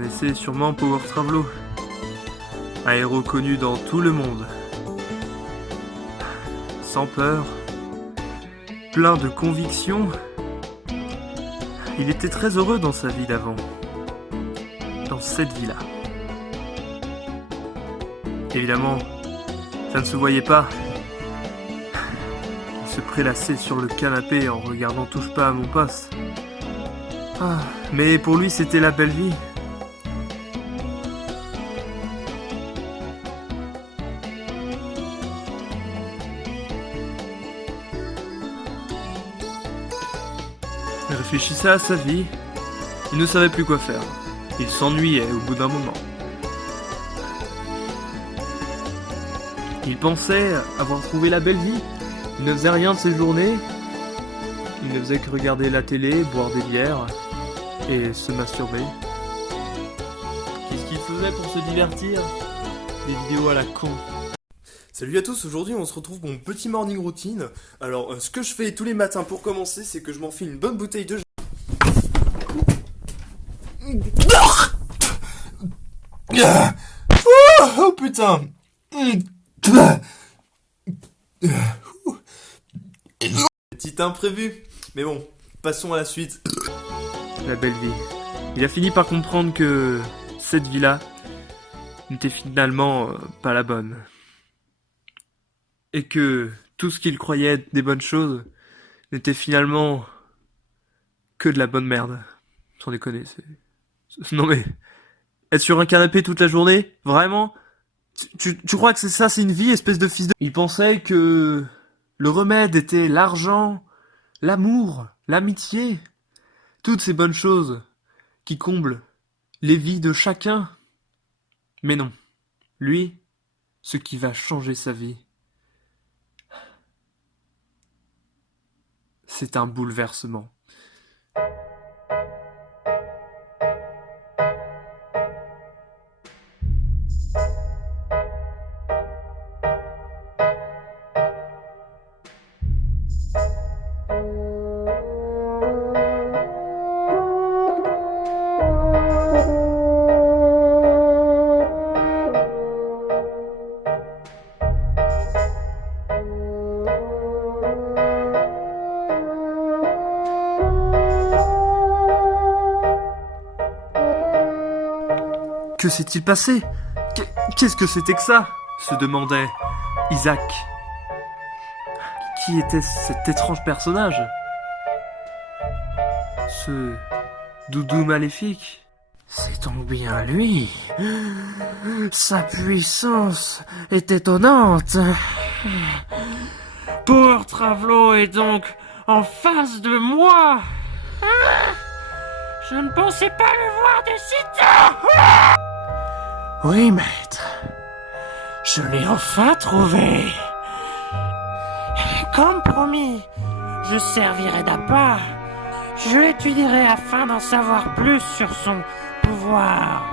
connaissez sûrement Power Travelo, un héros connu dans tout le monde. Sans peur, plein de convictions, il était très heureux dans sa vie d'avant, dans cette vie-là. Évidemment, ça ne se voyait pas. Il se prélassait sur le canapé en regardant Touche pas à mon poste. Mais pour lui, c'était la belle vie. Il réfléchissait à sa vie. Il ne savait plus quoi faire. Il s'ennuyait au bout d'un moment. Il pensait avoir trouvé la belle vie. Il ne faisait rien de ses journées. Il ne faisait que regarder la télé, boire des bières et se masturber. Qu'est-ce qu'il faisait pour se divertir? Des vidéos à la con. Salut à tous, aujourd'hui on se retrouve pour mon petit morning routine. Alors ce que je fais tous les matins pour commencer, c'est que je m'enfile une bonne bouteille de oh putain. Petit imprévu. Mais bon, passons à la suite. La belle vie. Il a fini par comprendre que cette vie-là n'était finalement pas la bonne. Et que tout ce qu'il croyait être des bonnes choses n'était finalement que de la bonne merde. Sans déconner, Non mais... Être sur un canapé toute la journée? Vraiment? Tu crois que c'est une vie, espèce de fils de... Il pensait que le remède était l'argent, l'amour, l'amitié, toutes ces bonnes choses qui comblent les vies de chacun. Mais non. Lui, ce qui va changer sa vie, c'est un bouleversement. Que s'est-il passé? Qu'est-ce que c'était que ça? Se demandait Isaac. Qui était cet étrange personnage? Ce doudou maléfique? C'est donc bien lui. Sa puissance est étonnante. Power Travelo est donc en face de moi. Je ne pensais pas le voir de si tôt. Oui, maître. Je l'ai enfin trouvé. Comme promis, je servirai d'appât. Je l'étudierai afin d'en savoir plus sur son pouvoir.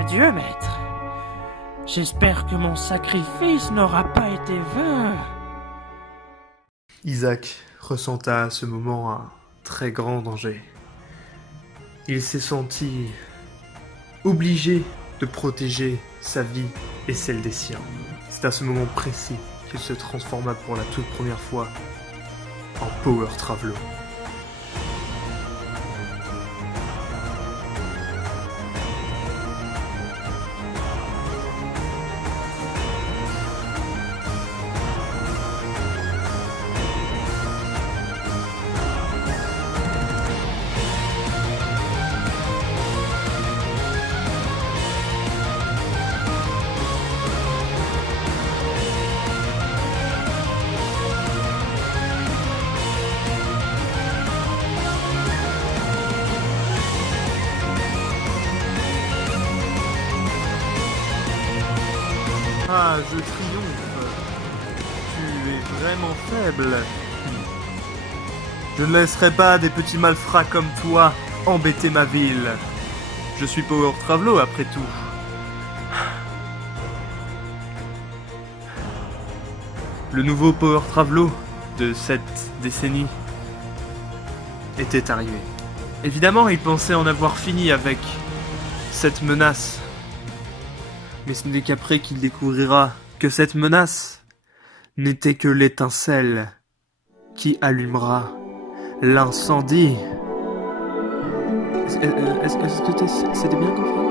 Adieu, maître. J'espère que mon sacrifice n'aura pas été vain. Isaac ressentait à ce moment un très grand danger. Il s'est senti obligé de protéger sa vie et celle des siens. C'est à ce moment précis qu'il se transforma pour la toute première fois en Power Travelo. Ah, je triomphe. Tu es vraiment faible. Je ne laisserai pas des petits malfrats comme toi embêter ma ville. Je suis Power Travelo après tout. Le nouveau Power Travelo de cette décennie était arrivé. Évidemment, il pensait en avoir fini avec cette menace. Mais ce n'est qu'après qu'il découvrira que cette menace n'était que l'étincelle qui allumera l'incendie. Est-ce que c'était bien compris?